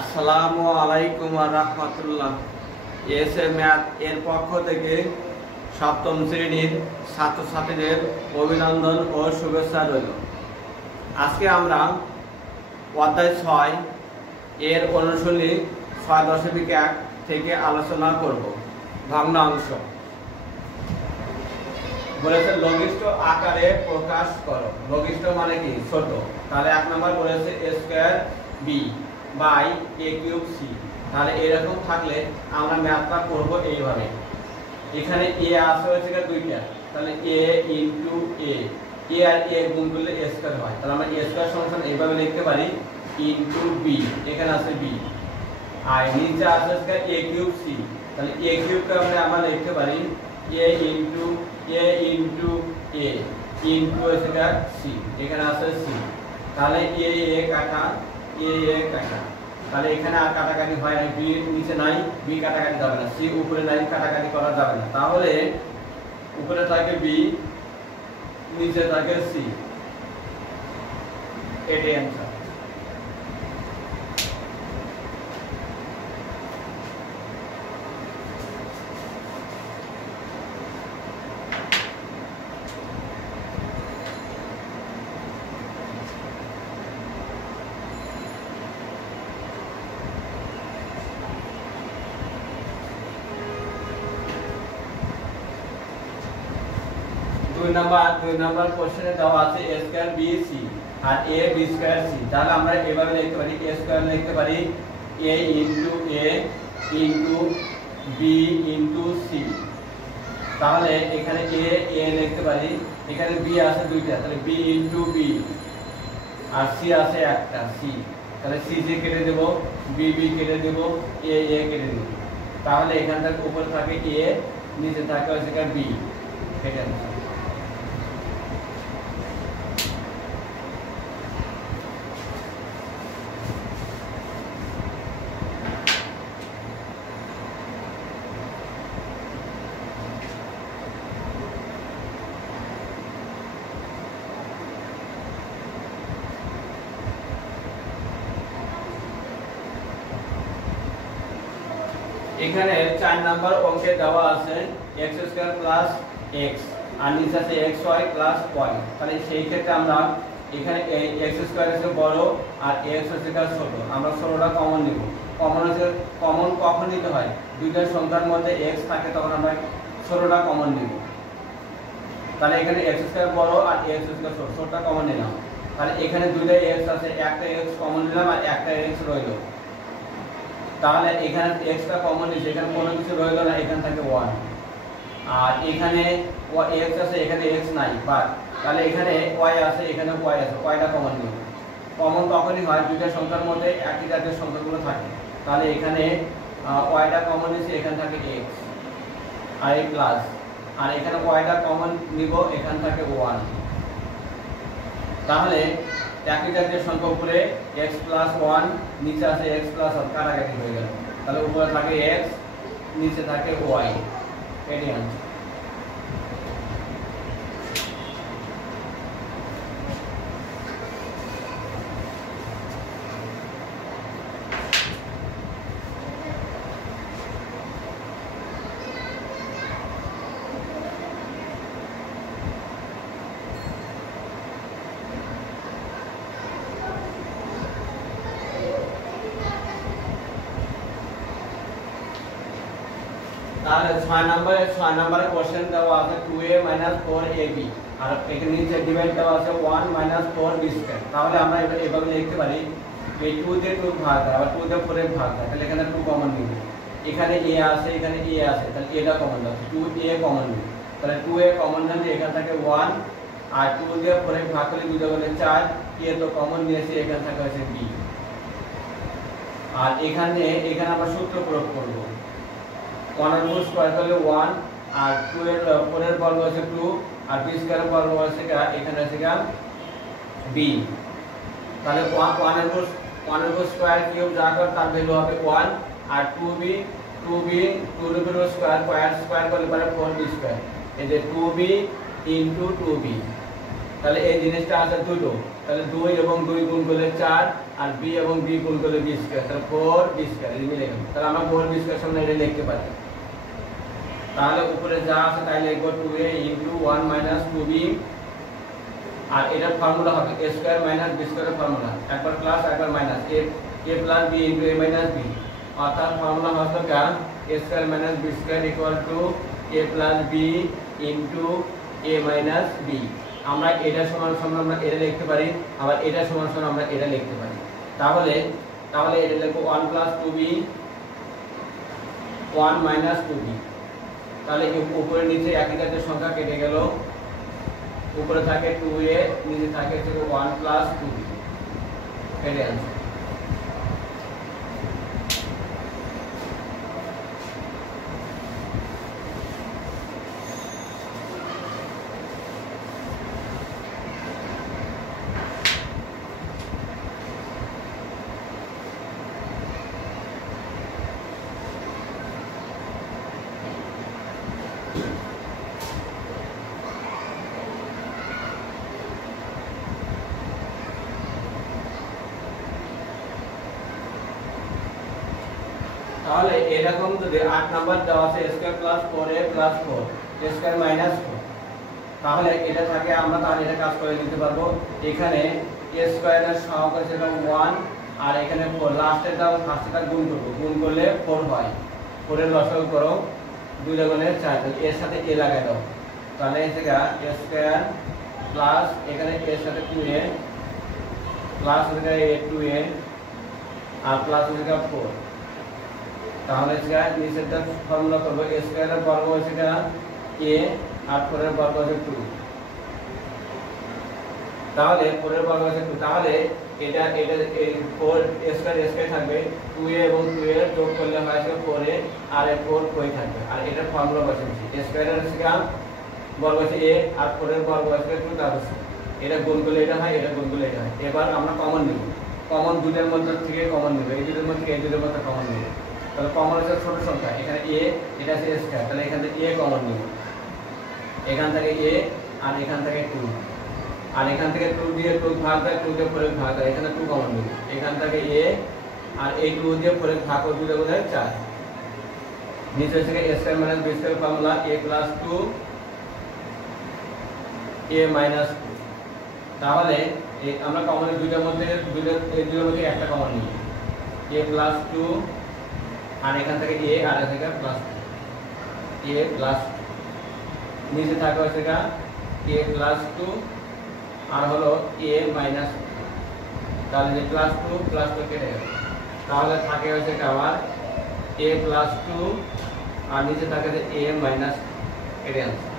আসসালামু আলাইকুম ওয়া রাহমাতুল্লাহ। এসএ ম্যাথ এর পক্ষ থেকে সপ্তম শ্রেণীর ছাত্রছাত্রীদের অভিনন্দন ও শুভেচ্ছা রইল। আজকে আমরা অধ্যায় 6 এর অনুশীলনী 6.1 থেকে আলোচনা করব। ভগ্নাংশ বলেছে লঘিষ্ঠ আকারে প্রকাশ করো। লঘিষ্ঠ মানে কি? ছোট। তাহলে 1 নম্বর বলেছে a square b by a cube c। তাহলে এরকম থাকলে আমরা ম্যাথটা করব এইভাবে। এখানে a আছে হচ্ছে দুইটা, তাহলে a ইনটু a, a আর a গুণ করলে a স্কয়ার হয়। তাহলে আমরা a স্কয়ার সমান এইভাবে লিখতে পারি ইনটু b, এখানে আছে b, আর নিচে আছে a কিউব c। তাহলে a কিউবকে আমরা লিখতে পারি a into a into a into c, এখানে আছে c। তাহলে a কাটা a কাটা, তাহলে এখানে আর কাটাকাটি হয় না, b নিচে নাই, b কাটাকাটি যাবে না, c উপরে নাই, কাটাকাটি করা যাবে না। তাহলে উপরে থাকে b, নিচে থাকে c, এটাই অ্যানসার। দুই নাম্বার কোশ্চেনে দেওয়া আছে a স্কয়ার b c আর a b স্কয়ার c। তাহলে আমরা এভাবে লিখতে পারি a স্কয়ার লিখতে পারি a into a into b into c। তাহলে এখানে a লিখতে পারি, এখানে b আছে দুইটা, তাহলে b ইনটু b, আর c আছে একটা c। তাহলে c কেটে দেব, b কেটে দেব, a কেটে দেব। তাহলে এখান থেকে উপরে থাকে a, নিচে থাকে হচ্ছে b, কেটে দেব। এখানে 4 নাম্বার অঙ্কে দেওয়া আছে x স্কয়ার প্লাস x আর নিচে আছে xy প্লাস y। তাহলে সেই ক্ষেত্রে আমরা এখানে x স্কয়ার আছে বড় আর x হচ্ছে ছোট, আমরা ছোটটা কমন নিব। কমন কখন নিতে হয়? দুইটা সংখ্যার মধ্যে x থাকে তখন আমরা ছোটটা কমন নিব। তাহলে এখানে x স্কয়ার বড় আর x স্কয়ার ছোট, ছোটটা কমন নিলাম। তাহলে এখানে দুইটা x আছে, একটা x কমন নিলাম আর একটা x রইল। তাহলে এখানে x টা কমন নিছে, এখানে কোনো কিছু রইল না, এখানে থাকে 1। আর এখানে x আছে, এখানে x নাই, বাট তাহলে এখানে y আছে, এখানে y আছে, y টা কমন নিব। কমন তখনই হয় দুইটা সংখ্যার মধ্যে একই জাতীয় সংখ্যাগুলো থাকে। তাহলে এখানে y টা কমন নিছে, এখানে থাকে x আর এই প্লাস, আর এখানে y টা কমন নিব, এখানে থাকে 1। তাহলে একই জাতীয় সংখ্যা উপরে x প্লাস 1, নিচে আছে x প্লাস 1, কাটাকাটি হয়ে গেল। তাহলে উপরে থাকে x, নিচে থাকে y, এটাই আনসার। তাহলে 6 নম্বরে কোশ্চেন দেওয়া আছে 2a 4ab আর এখানে নিচে ডিভাইড দেওয়া আছে 1 4b স্কয়ার। তাহলে আমরা এভাবে লিখতে পারি এই 2 দিয়ে 2 ভাগ হয়, আবার 2 দিয়ে 4 এর ভাগ হয়, তাহলে এখানে 2 কমন নিব। এখানে a আছে, এখানে a আছে, তাহলে এটা কমন দাও, 2a কমন নিব। তাহলে 2a কমন নিলে এখানে থাকে 1, আর 2 দিয়ে 4 এর ভাগ করলে 2 দিয়ে 4, a তো কমন নিয়েছে, এখানে থাকে আছে b। আর এখানে আমরা সূত্র প্রয়োগ করব, 1 এর হোল স্কয়ার করলে 1, আর 2 এর 4 এর বর্গ আছে 2, আর b স্কয়ার বর্গ আছে এখানে আছে b। তাহলে 1 এর হোল স্কয়ার কিউব যা করে তার ভ্যালু হবে 1, আর 2b 2 এর হোল স্কয়ার স্কয়ার করলে পারে 4b স্কয়ার। এই যে 2b ইনটু 2b তাহলে এই জিনিসটা আছে দুটো, তাহলে 2 এবং 2 গুণ করলে 4 আর b এবং b গুণ করলে b স্কয়ার, তাহলে 4b স্কয়ার এই মিলে গেল। তাহলে আমরা 4b স্কয়ার সামনে এটা লিখতে পারি। তাহলে উপরে যা আছে তাই লিখব 2a * 1 - 2b, আর এটার ফর্মুলা হবে a স্কয়ার মাইনাস b স্কয়ারের ফর্মুলা, একবার প্লাস একবার minus, a plus b * a minus b, অর্থাৎ ফর্মুলা হবে a square minus b square = a plus b * a minus b। আমরা এটা সমান সমান আমরা এটা লিখতে পারি, আবার এটা সমান সমান আমরা এটা লিখতে পারি। তাহলে এটা লিখব 1 + 2b 1 - 2b। তাহলে উপরে নিচে একই জাতীয় সংখ্যা কেটে গেল, উপরে থাকে 2a, নিচে থাকে 1 + 2b, এটাই आंसर। তাহলে এরকম যদি 8 নাম্বার দেওয়া আছে a² + 4a + 4 a² - 4, তাহলে এটা থাকে আমরা তাহলে এটা কাজ করে নিতে পারবো। এখানে a² এর সহগ আছে 1 আর এখানে 4, লাস্টেরটা ফার্স্টেরটা গুণ করব, গুণ করলে 4 হয়, 4 এর লসাগু করো 2 × 4, তাহলে এর সাথে a লাগাই দাও, তাহলে এই জায়গা a² প্লাস এখানে এর সাথে 2a প্লাস এখানে a2a আর প্লাস এখানে 4। তাহলে এটা নিচেরটা ফর্মুলা করব, a² এর বর্গ হচ্ছে a আর 4 এর বর্গ হচ্ছে 2, তাহলে 4 এর বর্গ হচ্ছে 2, তাহলে এটা এই 4 a² থাকবে, 2a এবং 2a যোগ করলে হয় 4a আর 4 কই থাকবে, আর এটা ফর্মুলা বসাচ্ছি a² এর বর্গ হচ্ছে a আর 4 এর বর্গ হচ্ছে 2, তাহলে এটা গুণ করলে এটা হয়, এটা গুণ করলে এটা হয়। এবার আমরা কমন নিব, কমন দুটোর মধ্যে থেকে কমন নিব, এই দুটোর মধ্যে এই দুটোর মধ্যে কমন নিব। তাহলে কমন হচ্ছে ছোট সংখ্যা, এখানে a, এটা আছে a², তাহলে এখান থেকে a কমন নিব, এখান থেকে a আর এখান থেকে 2, আর এখান থেকে 2 দিয়ে 2 ভাগ দেয়, 2 দিয়ে 4 ভাগ দেয়, এখানে 2 কমন নিব, এখান থেকে a আর এই 2 দিয়ে 4 ভাগ করে 2 × 4, নিচে থেকে a² - b² formula a + 2 a - 2। তাহলে আমরা কমন দুইটার মধ্যে দুইটার মধ্যে একটা কমন নিব, a + 2 আর এখান থেকে a আর এখান থেকে প্লাস a প্লাস, নিচে থাকে হচ্ছে a + 2 আর হলো a মাইনাস, তাহলে যে +2 কেটে গেল, তাহলে থাকে হচ্ছে আবার a + 2 আর নিচে থাকে যে a মাইনাস, এটাই आंसर।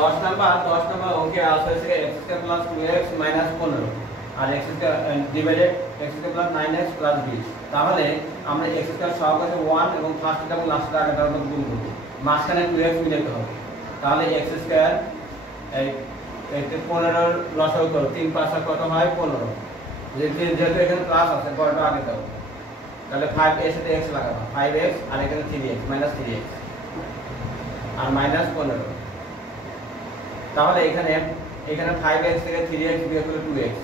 10 নাম্বার অঙ্কে আছে x² + 2x - 15 আর x² ডিভাইডেড x² + 9x + 20। তাহলে আমরা x² সহগ আছে 1 এবং ফার্স্টটা এবং লাস্টটা আগেটার মধ্যে গুণ করব, মাঝখানে 2x মিলাতে হবে। তাহলে x² এই 15 এর লসাগু করো, 3 × 5 কত হয় 15, যেহেতু এখানে প্লাস আছে বড়টা আগে দাও, তাহলে 5 এর সাথে x লাগাবো, 5x আর এখানে 3x -3x আর -15। তাহলে এখানে 5x থেকে 3x বিয়োগ করলে 2x,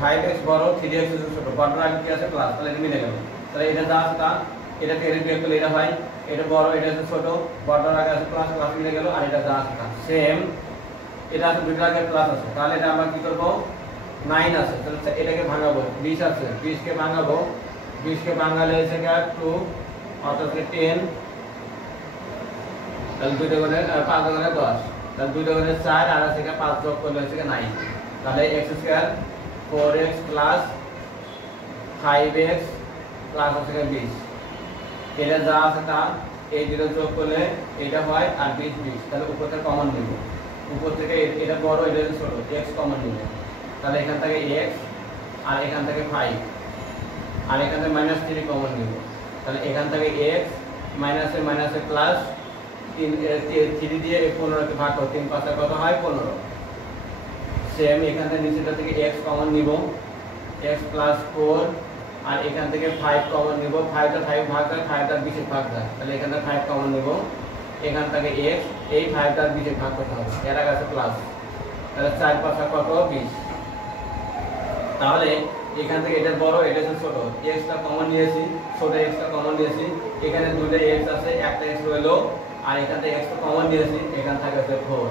5x বড় 3x ছোট, বড়টার আগে কি আছে প্লাস, তাহলে এটা মিলে গেল। তাহলে এটা যা আছে তা, এটা থেকে বিয়োগ করলে এটা হয়, এটা বড় এটা আছে ছোট, বড়টার আগে আছে প্লাস, প্লাস মিলে গেল, আর এটা যা আছে তা সেম, এটা আছে দুটোর আগে প্লাস আছে, তাহলে এটা আমরা কি করব 9 আছে, তাহলে এটাকে ভাঙাবো, 20 আছে 20 কে ভাঙাবো, 20 কে ভাঙালে এসে 2 অর্থাৎ 10, তাহলে 2 × 5 × 10, তাহলে 2 × 4 আর আছে 5 যোগ করলে হচ্ছে 9, তাহলে x² 4x + 5x প্লাস হচ্ছে 20, এটা যা আছে তা এই দুটো যোগ করলে এটা হয় আর 20 তাহলে উপর থেকে কমন নিব, উপর থেকে এটা বড় এটা ছোট x কমন নিব, তাহলে এখান থেকে x আর এখান থেকে 5 আর এখান থেকে -3 কমন নিব, তাহলে এখান থেকে x মাইনাসে মাইনাসে প্লাস 3 দিয়ে 15 কে ভাগ করো, 3 5 কত হয় 15। সেম এখান থেকে নিচেটা থেকে x কমন নিব, x প্লাস 4 আর এখান থেকে 5 কমন নিব, 5 টা 5 ভাগ যায়, 5 টা 20 ভাগ যায়, তাহলে এখান থেকে 5 কমন নিব, এখান থেকে x এই 5 টা 20 ভাগ করতে হবে, এর আগে আছে প্লাস, তাহলে 4 5 কত 20। তাহলে এখান থেকে এটা বড় এটা ছোট, x টা কমন নিয়েছি, ছোট x টা কমন নিয়েছি, এখানে দুটো x আছে একটা x রইলো আর এখান থেকে x টা কমন নিয়েছি, এখান থেকে আছে 4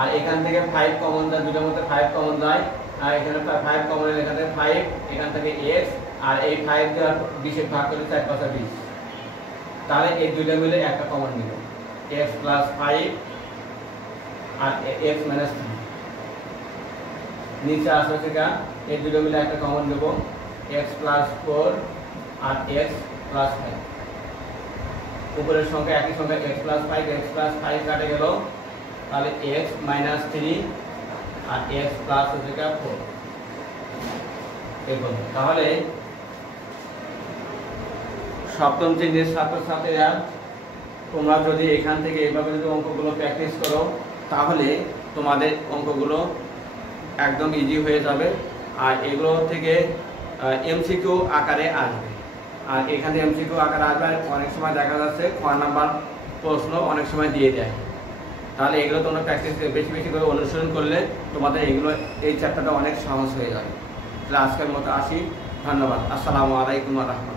আর এখান থেকে 5 কমন যায়, দুটোর মধ্যে 5 কমন যায় আর এখানে 5 কমন এর এখান থেকে 5 এখান থেকে x আর এই 5 দিয়ে 20 ভাগ করে 4 5 20, তাহলে এই দুটো মিলে একটা কমন নিব, x 5 আর x 3, নিচে আসবে থেকে এই দুটো মিলে একটা কমন নেব, x 4 আর x 5, উপরের সংখ্যা একই সংখ্যা x 5 কাটে গেল, তাহলে x 3 আর x প্লাস হচ্ছে 4 এই বলবো। তাহলে সপ্তম শ্রেণীর ছাত্রছাত্রীরা তোমরা যদি এখান থেকে এইভাবে যদি অঙ্কগুলো প্র্যাকটিস করো তাহলে তোমাদের অঙ্কগুলো একদম ইজি হয়ে যাবে, আর এগুলো থেকে এমসিকিউ আকারে আসবে, আর এখানে এমসিকিউ আকারে আসবে, অনেক সময় দেখা যাচ্ছে খ নাম্বার প্রশ্ন অনেক সময় দিয়ে দেয়, তাহলে এগুলো তোমরা প্র্যাকটিস বেশি বেশি করে অনুসরণ করলে তোমাদের এগুলো এই চ্যাপ্টারটা অনেক সহজ হয়ে যাবে। তাহলে আজকের মতো আসি, ধন্যবাদ, আসসালামু আলাইকুম ওয়া রাহমাতুল্লাহ।